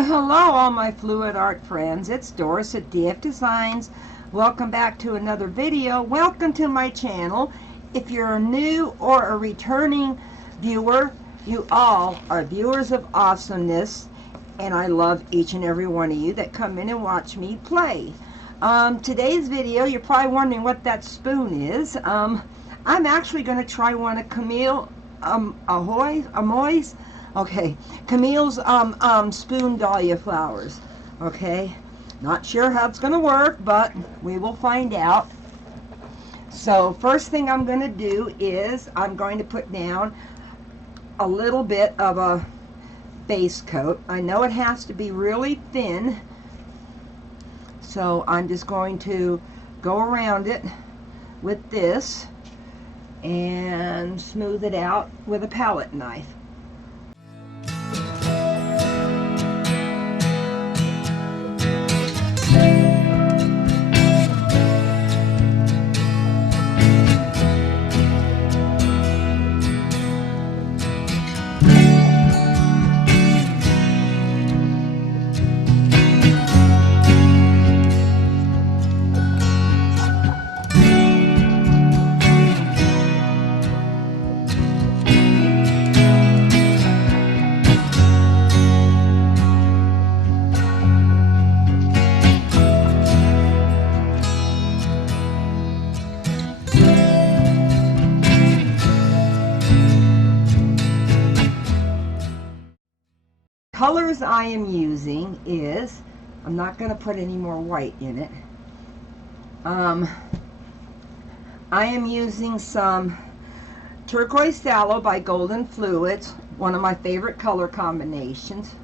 Well, hello all my fluid art friends. It's Doris at DF Designs. Welcome back to another video. Welcome to my channel. If you're a new or a returning viewer, you all are viewers of awesomeness, and I love each and every one of you that come in and watch me play. Today's video, you're probably wondering what that spoon is. I'm actually going to try one of Camile Amoy's. Okay, Camile's spoon dahlia flowers. Okay, not sure how it's going to work, but we will find out. So first thing I'm going to do is I'm going to put down a little bit of a base coat. I know it has to be really thin, so I'm just going to go around it with this and smooth it out with a palette knife. Colors I am using is, I'm not going to put any more white in it. I am using some turquoise sallow by Golden Fluids, one of my favorite color combinations.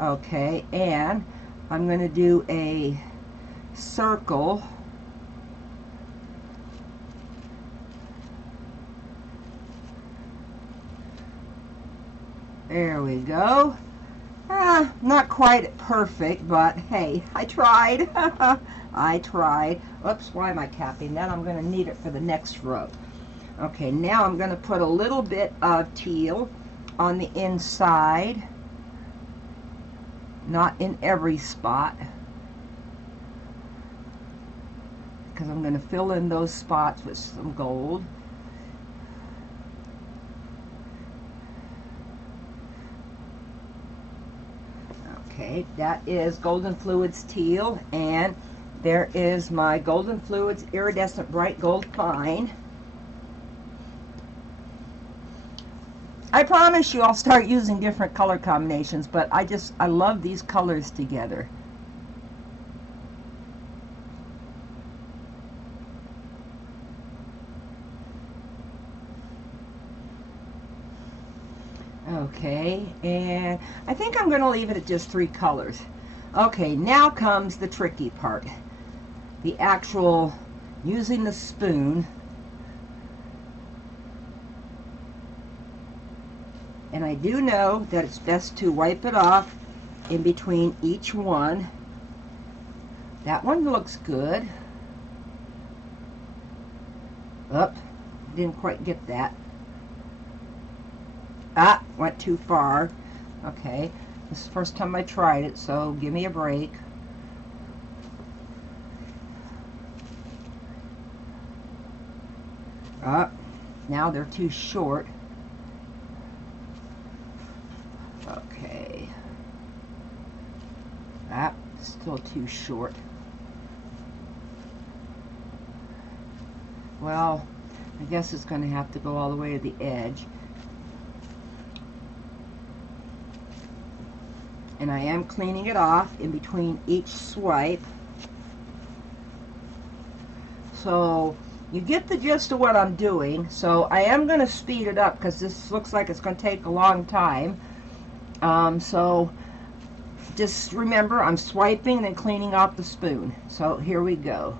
Okay, and I'm going to do a circle . There we go. Not quite perfect, but hey, I tried. I tried. Oops, why am I capping that? I'm going to need it for the next row. Okay, now I'm going to put a little bit of teal on the inside. Not in every spot, because I'm going to fill in those spots with some gold. Okay, that is Golden Fluids teal, and there is my Golden Fluids iridescent bright gold fine. I promise you I'll start using different color combinations, but I love these colors together. Okay, and I think I'm going to leave it at just 3 colors. Okay, now comes the tricky part. The actual using the spoon. And I do know that it's best to wipe it off in between each one. That one looks good. Up, didn't quite get that. Went too far. Okay, this is the first time I tried it, so give me a break. Now they're too short. Okay. Still too short. Well, I guess it's going to have to go all the way to the edge. And I am cleaning it off in between each swipe. So you get the gist of what I'm doing. So I am going to speed it up because this looks like it's going to take a long time. So just remember, I'm swiping and then cleaning off the spoon. So here we go.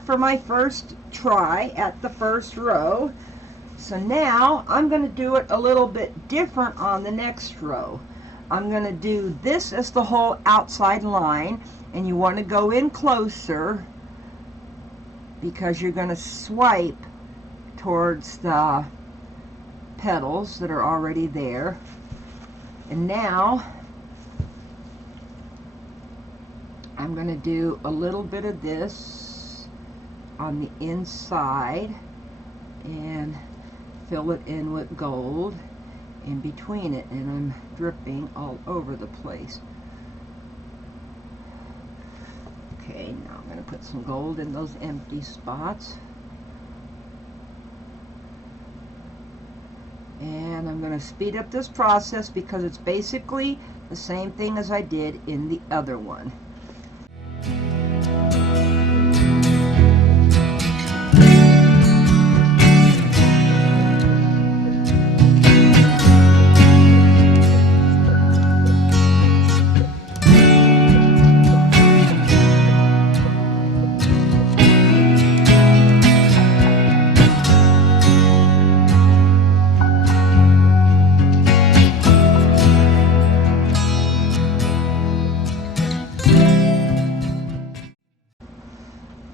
that for my first try at the first row. So now I'm going to do it a little bit different on the next row. I'm going to do this as the whole outside line, and you want to go in closer because you're going to swipe towards the petals that are already there. And now I'm going to do a little bit of this on the inside and fill it in with gold in between it, and I'm dripping all over the place. Okay, now I'm going to put some gold in those empty spots. And I'm going to speed up this process because it's basically the same thing as I did in the other one.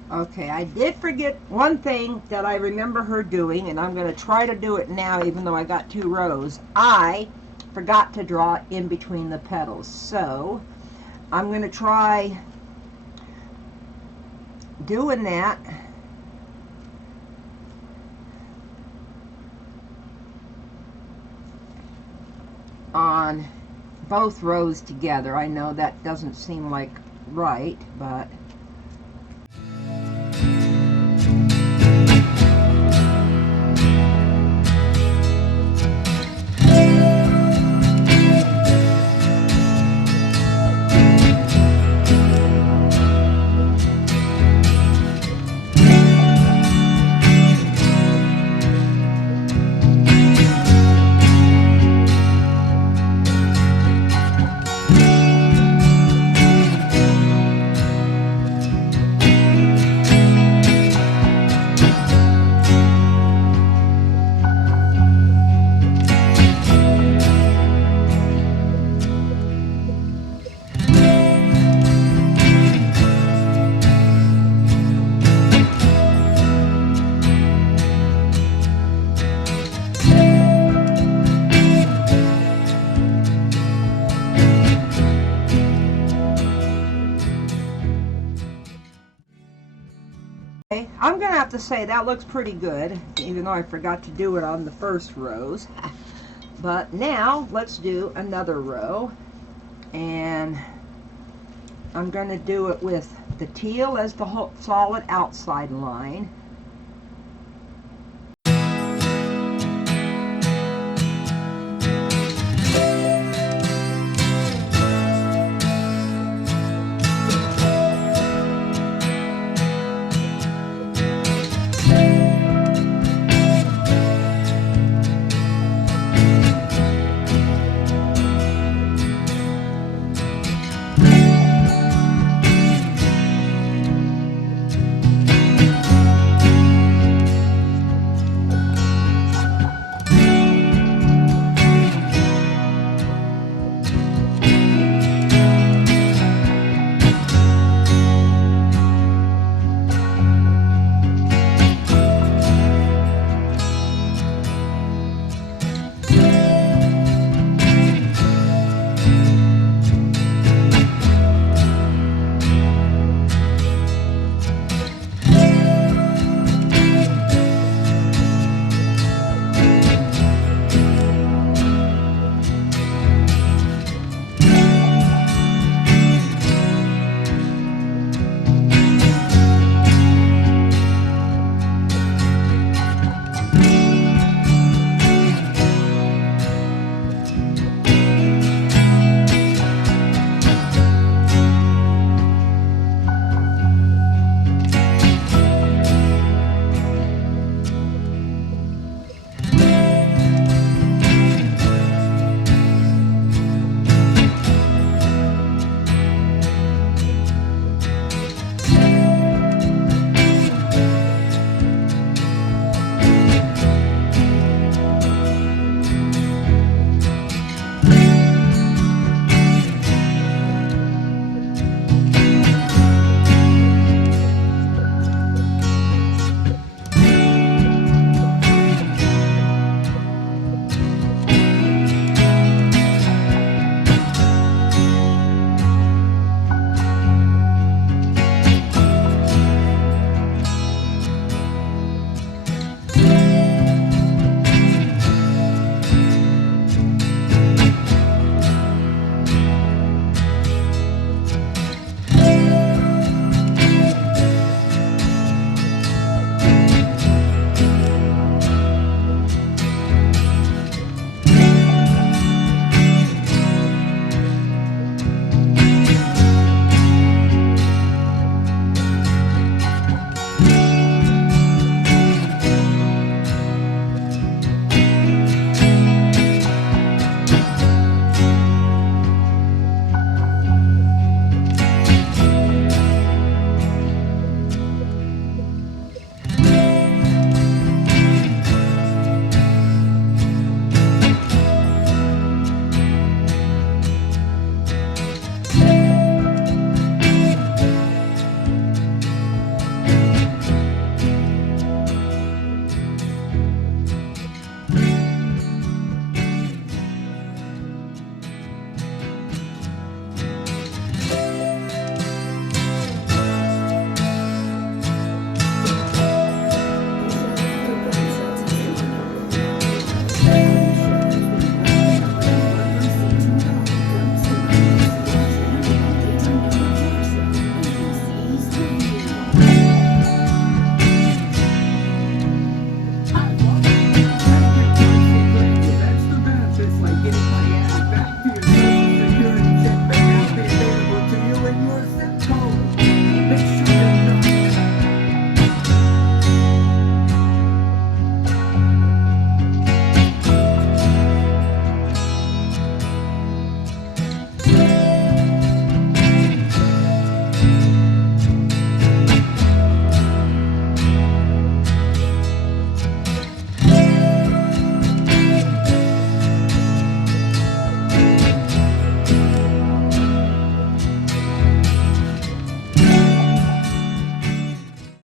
Okay, I did forget one thing that I remember her doing, and I'm going to try to do it now even though I got 2 rows. I forgot to draw in between the petals, so I'm going to try doing that on both rows together. I know that doesn't seem like right, but I'm going to have to say that looks pretty good, even though I forgot to do it on the first rows. But now let's do another row, and I'm going to do it with the teal as the whole solid outside line,